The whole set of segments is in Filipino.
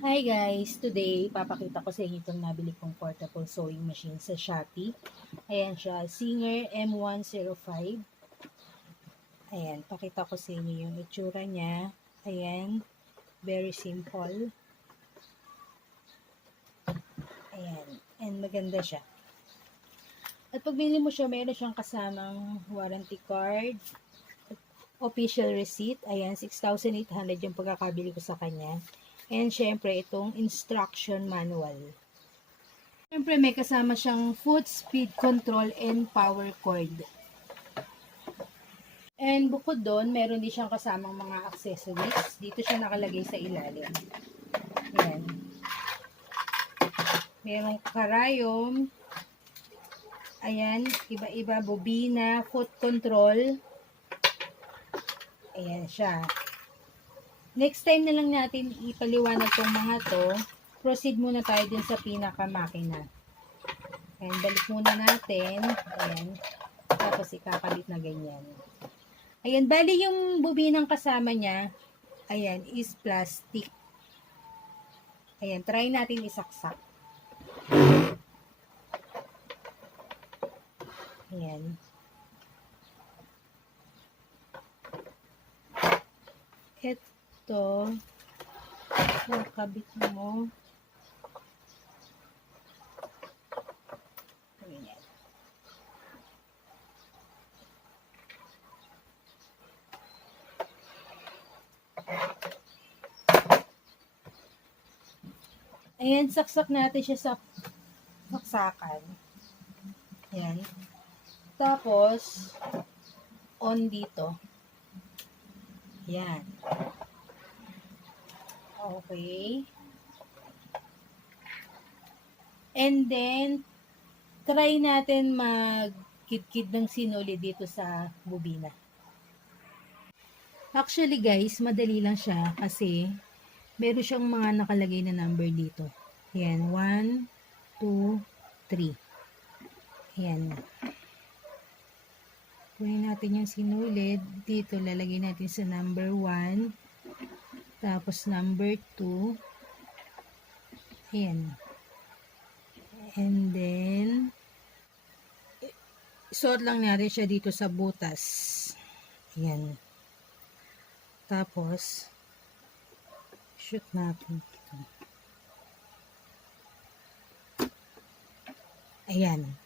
Hi guys! Today, papakita ko sa inyo itong nabili kong portable sewing machine sa Shopee. Ayan siya, Singer M105. Ayan, pakita ko sa inyo yung itsura niya. Ayan, very simple. Ayan, and maganda siya. At pag binili mo siya, meron siyang kasamang warranty card, official receipt. Ayan, 6,800 yung pagkakabili ko sa kanya. And syempre, itong instruction manual. Siyempre, may kasama siyang foot speed control and power cord. And bukod doon, meron din siyang kasamang mga accessories. Dito siya nakalagay sa ilalim. Ayan. Merong karayom. Ayan, iba-iba, bobina, foot control. Ayan siya. Next time na lang natin ipaliwanag tong mga to. Proceed muna tayo din sa pinaka-makina. Ayan, balik muna natin. Ayan. Tapos ikakabit na ganyan. Ayan, bali yung bobinang kasama niya, ayan, is plastic. Ayan, try natin isaksak. Ayan. Ito, nakabit mo. Ayan. Ayan, saksak natin siya sa saksakan. Ayan. Tapos, on dito. Ayan. Okay. And then, try natin magkidkid ng sinuli dito sa bobina. Actually guys, madali lang siya kasi meron siyang mga nakalagay na number dito. Ayan, 1, 2, 3. Ayan. Kunin natin yung sinulid. Dito lalagay natin sa number 1. Tapos number 2. Ayan. And then, suot lang natin siya dito sa butas. Ayan. Tapos, shoot natin dito. Ayan.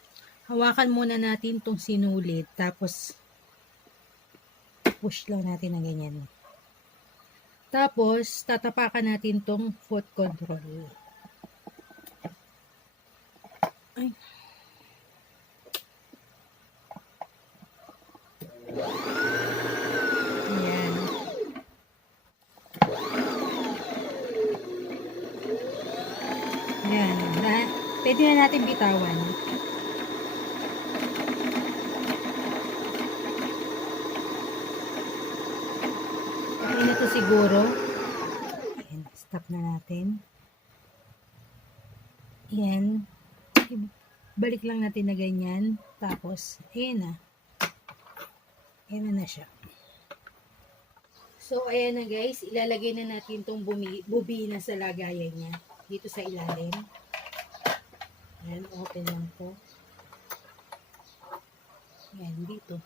Hawakan muna natin itong sinulid. Tapos, push lang natin na ganyan. Tapos, tatapakan natin itong foot control. Ay. Ayan. Ayan. Pwede na natin bitawan. Okay na to siguro. Ayan. Stop na natin. Ayan. Balik lang natin na ganyan. Tapos, ayan na. Ayan na siya. So, ayan na guys. Ilalagay na natin itong bobina sa lagayan niya. Dito sa ilalim. Ayan, open lang po. Ayan, dito.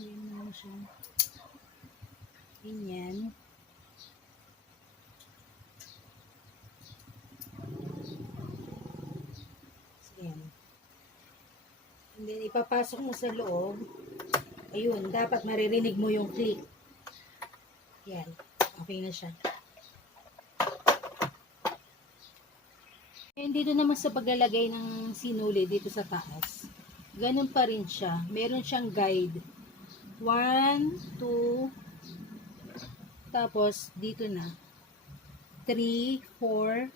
Ayan na siya. Ganyan. Ayan. And then, ipapasok mo sa loob. Ayun, dapat maririnig mo yung click. Ayan. Okay na siya. And dito naman sa paglalagay ng sinuli dito sa taas. Ganun pa rin siya. Meron siyang guide. 1, 2, tapos dito na. 3, 4,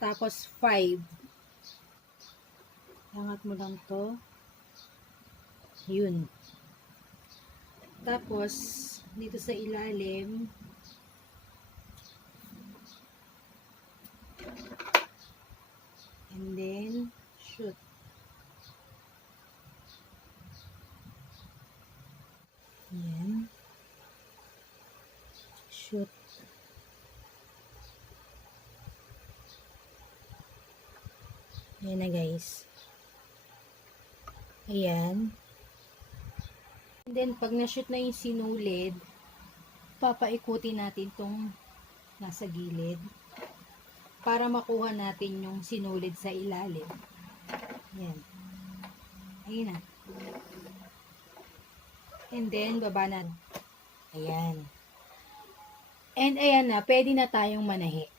tapos 5. Angat mo lang to. Yun. Tapos, dito sa ilalim, and then, shoot. Shoot. Ayan na guys. Ayan. And then, pag na-shoot na yung sinulid, papaikutin natin tong nasa gilid para makuha natin yung sinulid sa ilalim. Ayan. Ayan na. And then, baba na. Ayan. And ayan na, pwede na tayong manahi.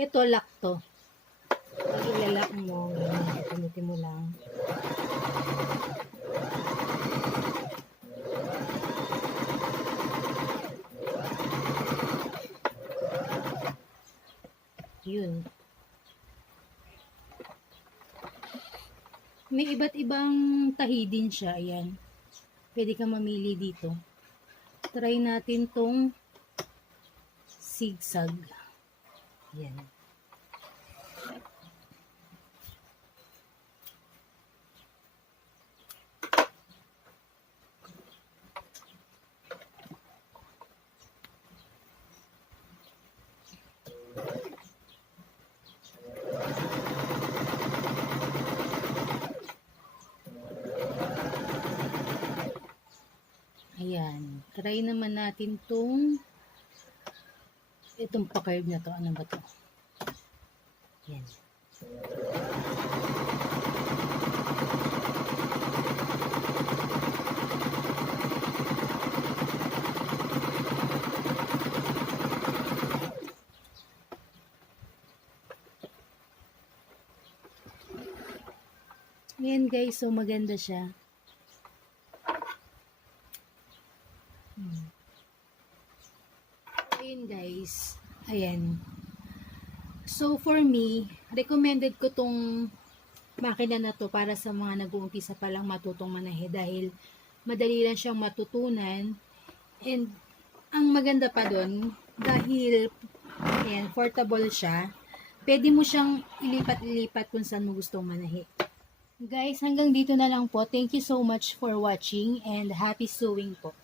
Ito, lock to. Pag ilalak mo, gamitin mo lang. Yun. May iba't ibang tahi din siya. Ayan. Pwede ka mamili dito. Try natin tong zigzag. Ayan. Ayan. Try naman natin itong pa-curve na to. Ano ba to? Ayan. Ayan guys, so maganda siya. Ayan guys, ayan. So for me, recommended ko tong makina na to para sa mga nag-uumpisa pa lang matutong manahe dahil madali lang siyang matutunan and ang maganda pa doon dahil ayan, portable siya, pwede mo siyang ilipat-ilipat kung saan mo gustong manahe. Guys, hanggang dito na lang po. Thank you so much for watching and happy sewing po.